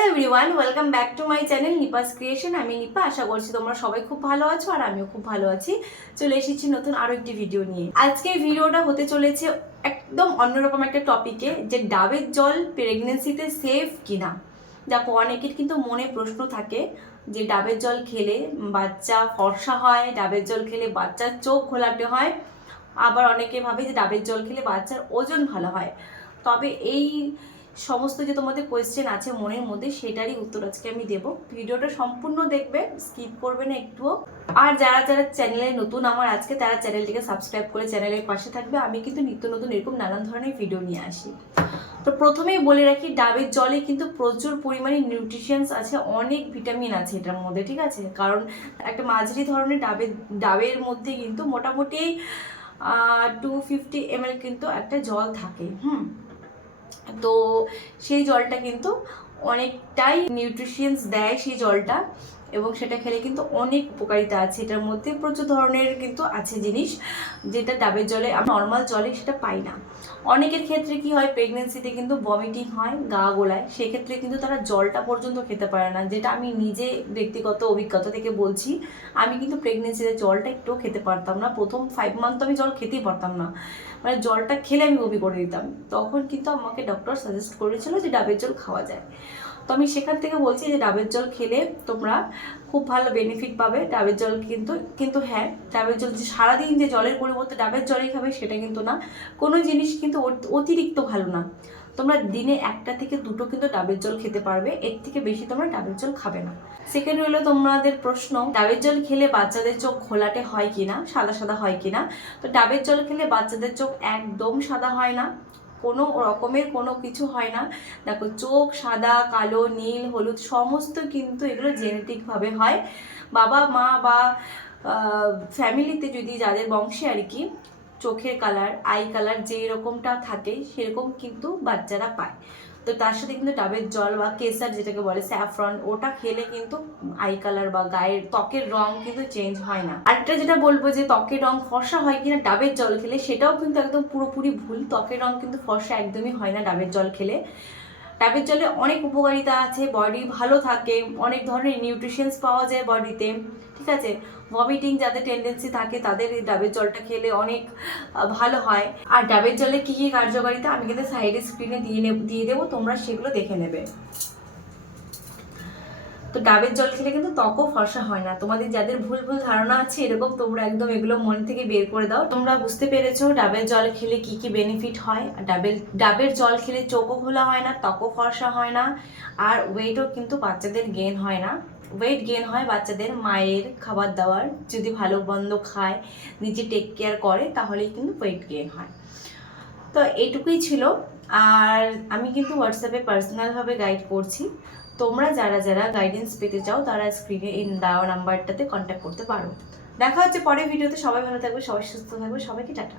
Hello everyone welcome back to my channel Nipa's creation আমি নিপা, আশা করছি তোমরা সবাই খুব ভালো আছো আর আমিও খুব ভালো আছি। চলে এসেছি নতুন আরও একটি ভিডিও নিয়ে। আজকের ভিডিওটা হতে চলেছে একদম অন্যরকম একটা টপিকে যে ডাবের জল প্রেগনেন্সিতে সেফ কিনা। দেখো, অনেকের কিন্তু মনে প্রশ্ন থাকে যে ডাবের জল খেলে বাচ্চা ফর্সা হয়, ডাবের জল খেলে বাচ্চার চোখ ঘোলাটে হয়। আবার অনেকে ভাবে যে ডাবের জল খেলে বাচ্চার ওজন ভালো হয়। তবে এই সমস্ত যে তোমাদের কোয়েশ্চেন আছে মনের মধ্যে, সেটারই উত্তর আজকে আমি দেব। ভিডিওটা সম্পূর্ণ দেখবে স্কিপ করবে না একটুও। আর যারা যারা চ্যানেলে নতুন আমার আজকে, তারা চ্যানেলটিকে সাবস্ক্রাইব করে চ্যানেলের পাশে থাকবে। আমি কিন্তু নিত্য নতুন এরকম নানান ধরনের ভিডিও নিয়ে আসি। তো প্রথমেই বলে রাখি, ডাবের জলে কিন্তু প্রচুর পরিমাণে নিউট্রিশনস আছে, অনেক ভিটামিন আছে এটার মধ্যে, ঠিক আছে? কারণ একটা মাঝারি ধরনের ডাবের ডাবের মধ্যে কিন্তু মোটামুটি টু ফিফটি এমএল কিন্তু একটা জল থাকে, হুম? তো সেই জলটা কিন্তু অনেকটাই নিউট্রিশিয়ান্স দেয় সেই জলটা। এবং সেটা খেলে কিন্তু অনেক উপকারিতা আছে। এটার মধ্যে প্রচুর ধরনের কিন্তু আছে জিনিস, যেটা ডাবের জলে নর্মাল জলে সেটা পাই না। অনেকের ক্ষেত্রে কি হয় প্রেগনেন্সিতে কিন্তু ভমিটিং হয়, গা গোলায়। সেক্ষেত্রে কিন্তু তারা জলটা পর্যন্ত খেতে পারে না, যেটা আমি নিজে ব্যক্তিগত অভিজ্ঞতা থেকে বলছি। আমি কিন্তু প্রেগনেন্সিতে জলটা একটুও খেতে পারতাম না। প্রথম ফাইভ মান্থ আমি জল খেতেই পারতাম না। মানে জলটা খেলে আমি বমি করে দিতাম। তখন কিন্তু আমাকে ডক্টর সাজেস্ট করেছিল যে ডাবের জল খাওয়া যায়। তো আমি সেখান থেকে বলছি যে ডাবের জল খেলে তোমরা খুব ভালো বেনিফিট পাবে। ডাবের জল কিন্তু কিন্তু হ্যাঁ ডাবের জল যে সারাদিন যে জলের পরিবর্তে ডাবের জলই খাবে সেটা কিন্তু না। কোনো জিনিস কিন্তু অতিরিক্ত ভালো না। তোমরা দিনে একটা থেকে দুটো কিন্তু ডাবের জল খেতে পারবে, এর থেকে বেশি তোমরা ডাবের জল খাবে না। সেকেন্ড হলো তোমাদের প্রশ্ন, ডাবের জল খেলে বাচ্চাদের চোখ ঘোলাটে হয় কিনা, সাদা সাদা হয় কিনা? তো ডাবের জল খেলে বাচ্চাদের চোখ একদম সাদা হয় না। কোনো রকমের কোনো কিছু হয় না। দেখো চোখ সাদা, কালো, নীল, হলুদ সমস্ত কিন্তু এগুলো জেনেটিকভাবে হয়। বাবা, মা বা ফ্যামিলিতে যদি যাদের বংশে আর কি চোখের কালার আই কালার যেই রকমটা থাকে সেরকম কিন্তু বাচ্চারা পায়। তো তার সাথে কিন্তু ডাবের জল বা কেসার যেটাকে বলে, স্যাফরন, ওটা খেলে কিন্তু আই কালার বা গায়ের ত্বকের রং কিন্তু চেঞ্জ হয় না। আরেকটা যেটা বলব যে ত্বকের রং ফর্সা হয় কিনা ডাবের জল খেলে, সেটাও কিন্তু একদম পুরোপুরি ভুল। ত্বকের রং কিন্তু ফর্সা একদমই হয় না ডাবের জল খেলে। ডাবের জলে অনেক উপকারিতা আছে বডি ভালো থাকে, অনেক ধরনের নিউট্রিশনস পাওয়া যায় বডিতে ঠিক আছে? ভমিটিং যাদের টেন্ডেন্সি থাকে, তাদের এই ডাবের জলটা খেলে অনেক ভালো হয়। আর ডাবের জলে কী কী কার্যকারিতা আমি কিন্তু সাইডে স্ক্রিনে দিয়ে দিয়ে দেবো, তোমরা সেগুলো দেখে নেবে। তো ডাবের জল খেলে কিন্তু ত্বকও ফর্সা হয় না। তোমাদের যাদের ভুল ভুল ধারণা আছে, এরকম তোমরা একদম এগুলো মন থেকে বের করে দাও। তোমরা বুঝতে পেরেছ ডাবের জল খেলে কি কি বেনিফিট হয়? ডাবের ডাবের জল খেলে চোখও খোলা হয় না, ত্বকও ফর্সা হয় না, আর ওয়েটও কিন্তু বাচ্চাদের গেন হয় না। ওয়েট গেন হয় বাচ্চাদের মায়ের খাবার দাবার যদি ভালো মন্দ খায়, নিজে টেক কেয়ার করে, তাহলেই কিন্তু ওয়েট গেন হয়। তো এটুকুই ছিল। আর আমি কিন্তু হোয়াটসঅ্যাপে পার্সোনালভাবে গাইড করছি। তোমরা যারা যারা গাইডেন্স পেতে চাও, তারা স্ক্রিনে ইন দেওয়া নাম্বারটাতে কন্ট্যাক্ট করতে পারো। দেখা হচ্ছে পরের ভিডিওতে সবাই ভালো থাকবে, সবাই সুস্থ থাকবে। সবাইকে টাটা।